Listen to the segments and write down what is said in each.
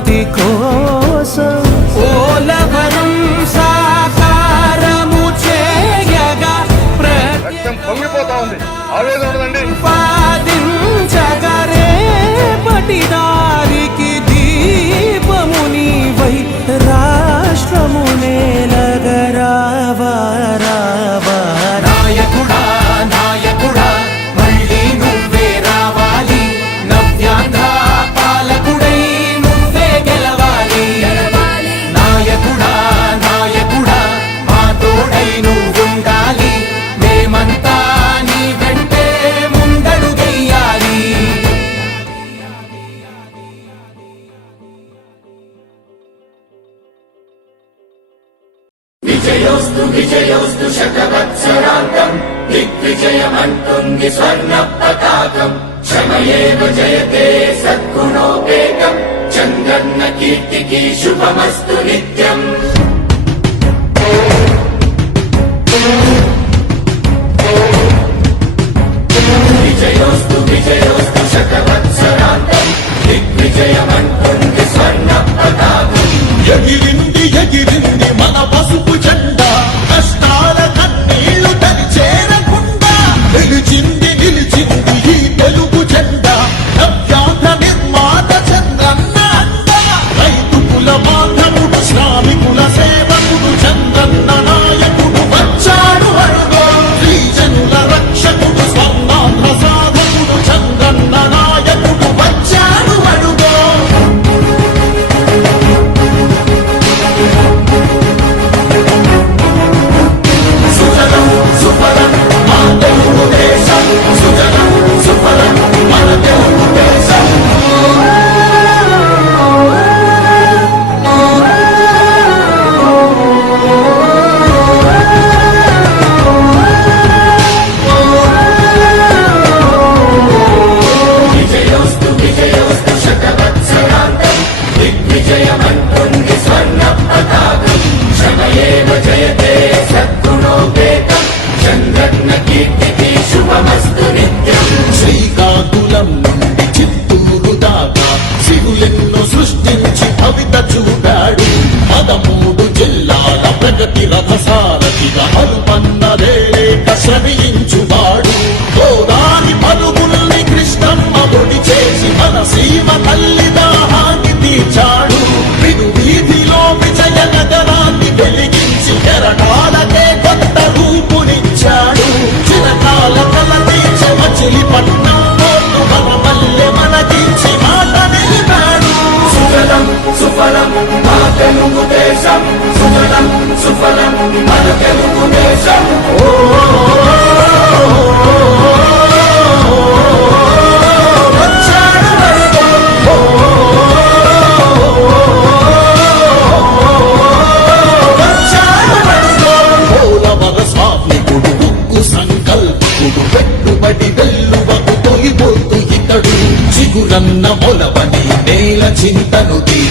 శాంతి కోసం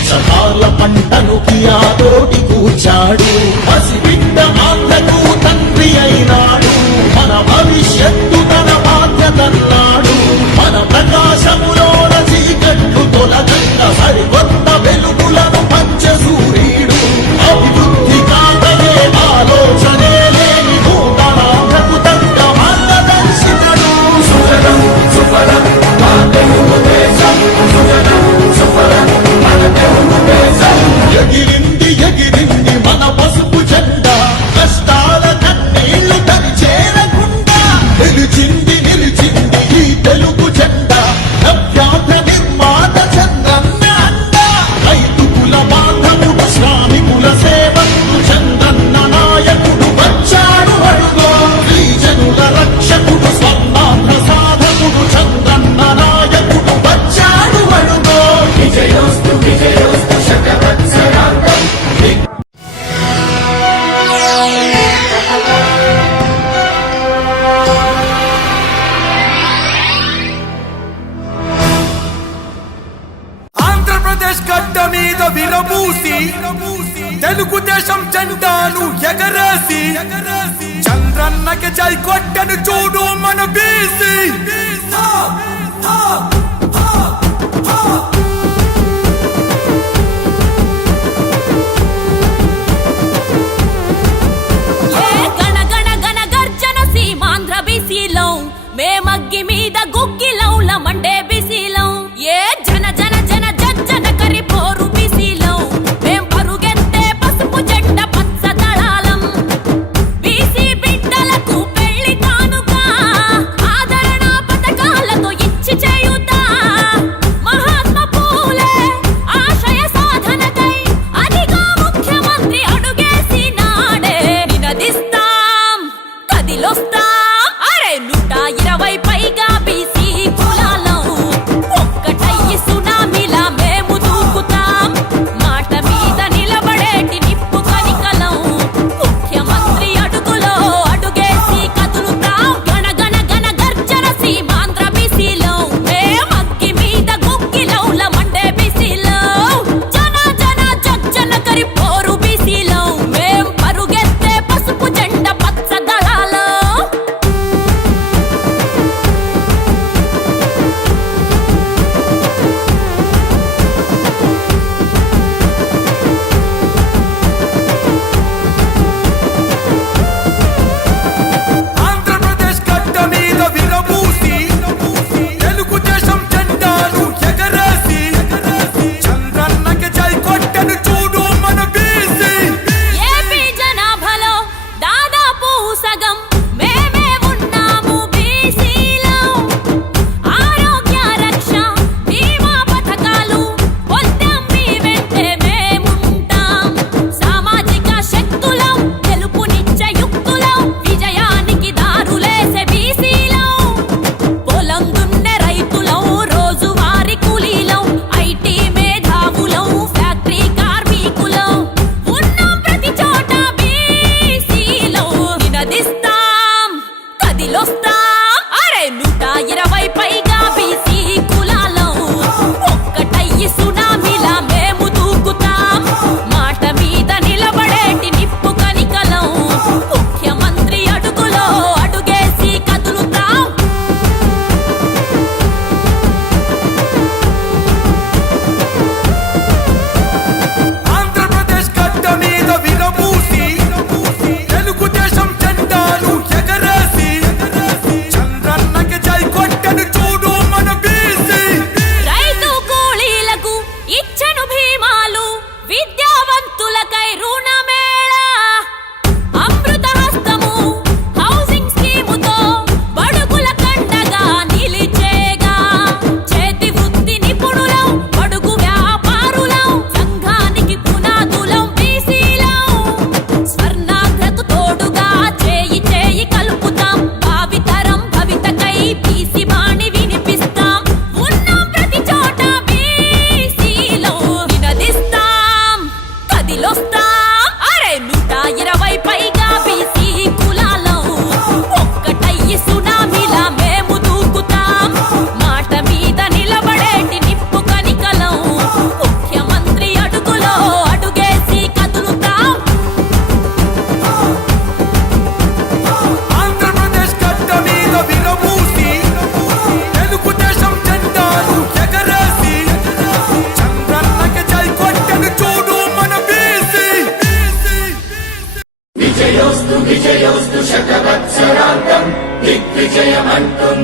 చింతను పంటను కియాతోటి కూర్చాడు. బీసీ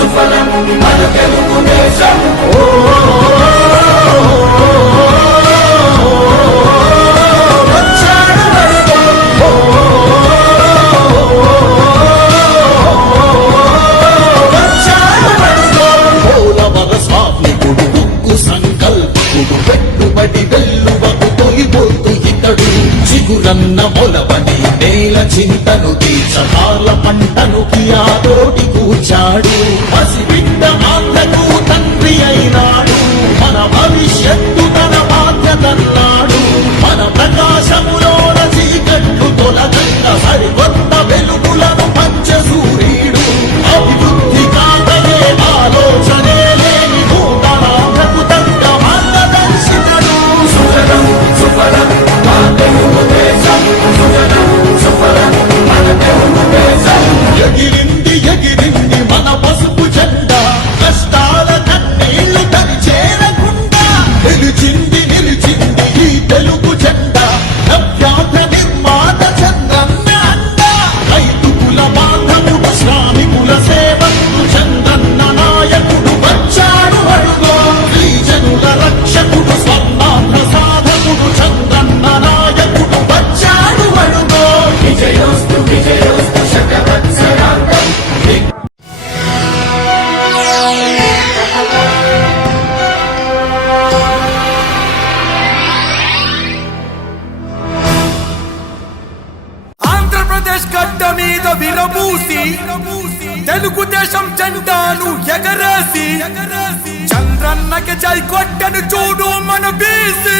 సుఫలము మనకెలుగు దేశము దిగురన్న మొలవని నేల చింతను తీస పంటను కియాదోటి కూర్చాడు. పసిపిండ మాత్ర పట్టను చూడు మన బీసీ.